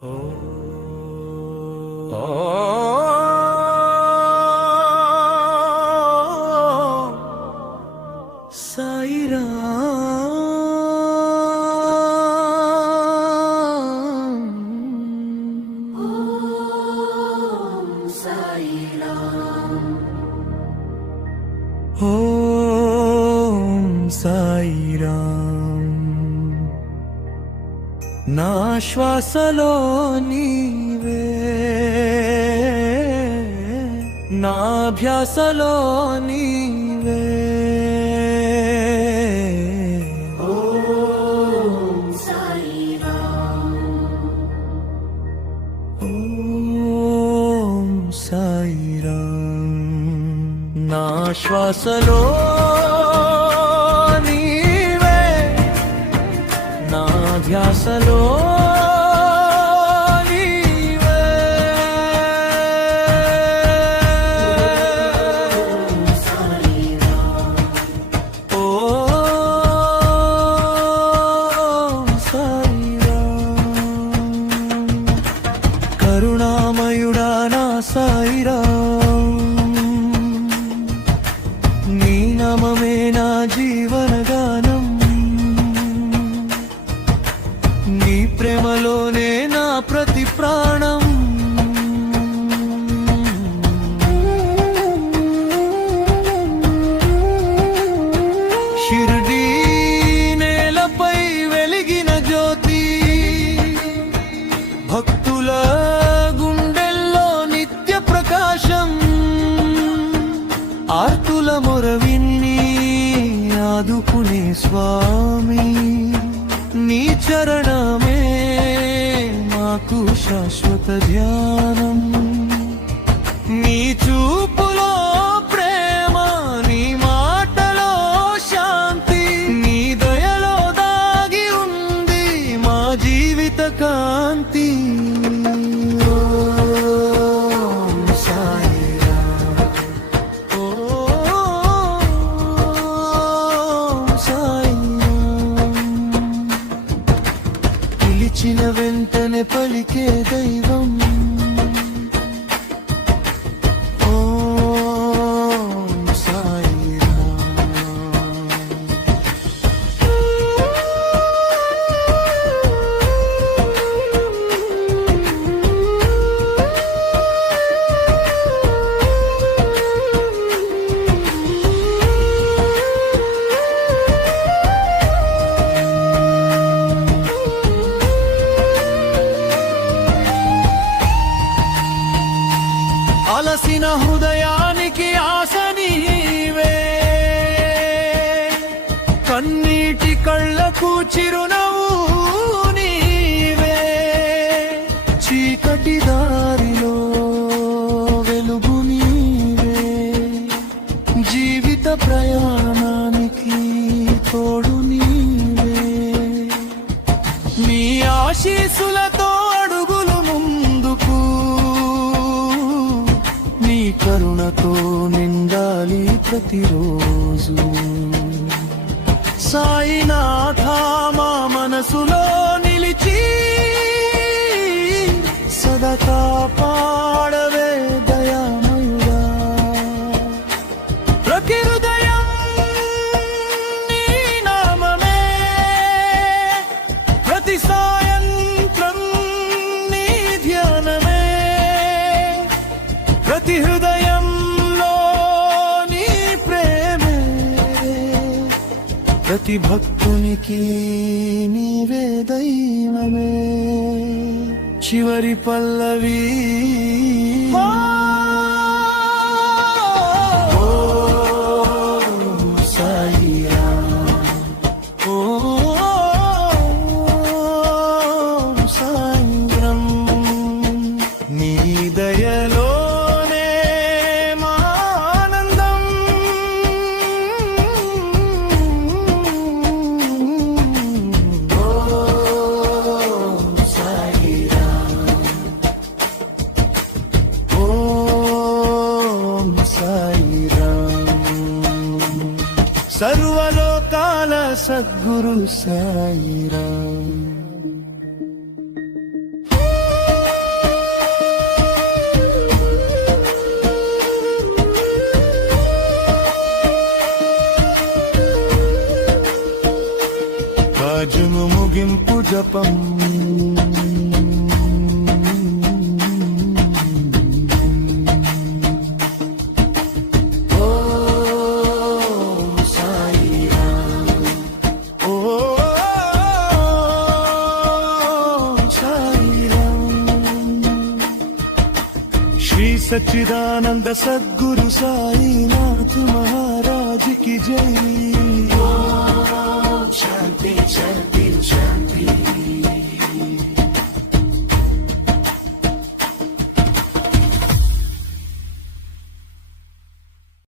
ఓ సాయిరా ఓం సాయిరాం నా శ్వాసలో నీవే నా ధ్యాసలో నీవే ఓం సాయిరాం ఓం సాయిరాం నా శ్వాసలో నీవే నా ధ్యాసలో నీవే ఓం సాయిరాం కరుణామయుడా నా సాయిరాం నీ నామమే నా జీవనగానం నీ ప్రేమలోనే నా ప్రతి ప్రాణం షిర్డీ నేలపై వెలిగిన జ్యోతి భక్తుల గుండెల్లో నిత్య ప్రకాశం ఆర్తుల మొరవిన్ని ఆదుకునే స్వామి నీ చరణమే మాకు శాశ్వత ధ్యానం నీ చూపులో ప్రేమ నీ మాటలో శాంతి నీ దయలో దాగి ఉంది మా జీవిత కాంతి ఓం సాయిరాం ఓం సాయిరాం పిలిచిన వెంటనే పలికే దైవం ఓం సాయిరాం అలసిన హృదయానికి ఆశ నీవే కన్నీటి కళ్ళకు చిరునవ్వు నీవే చీకటి దారిలో వెలుగు నీవే జీవిత ప్రయాణానికి తోడు నీవే నీ ఆశీస్సులతో అడుగులు ముందుకు నీ కరుణతో నిండాలి ప్రతిరోజు సాయినాథ మా మనసులో నిలిచి సదా కాపాడవే దయామయుడా ప్రతి హృదయం నీ నామమే ప్రతి సాయంత్రం నీ ధ్యానమే ప్రతి హృదయంలో నీ ప్రేమే ప్రతి భక్తునికి నీవే దైవమే చివరి పల్లవి ఓం సాయిరాం ఓం సాయిరాం నీ దయలోనే మా ఆనందం ఓం సాయిరాం ఓం సాయిరాం సర్వలోకాల సద్గురు సాయిరాం ముగింపు జపం ఓం సాయిరాం ఓం సాయిరాం श्री सच्चिदानंद सद्गुरु साईनाथ महाराज की जय। ओम शांति शांति।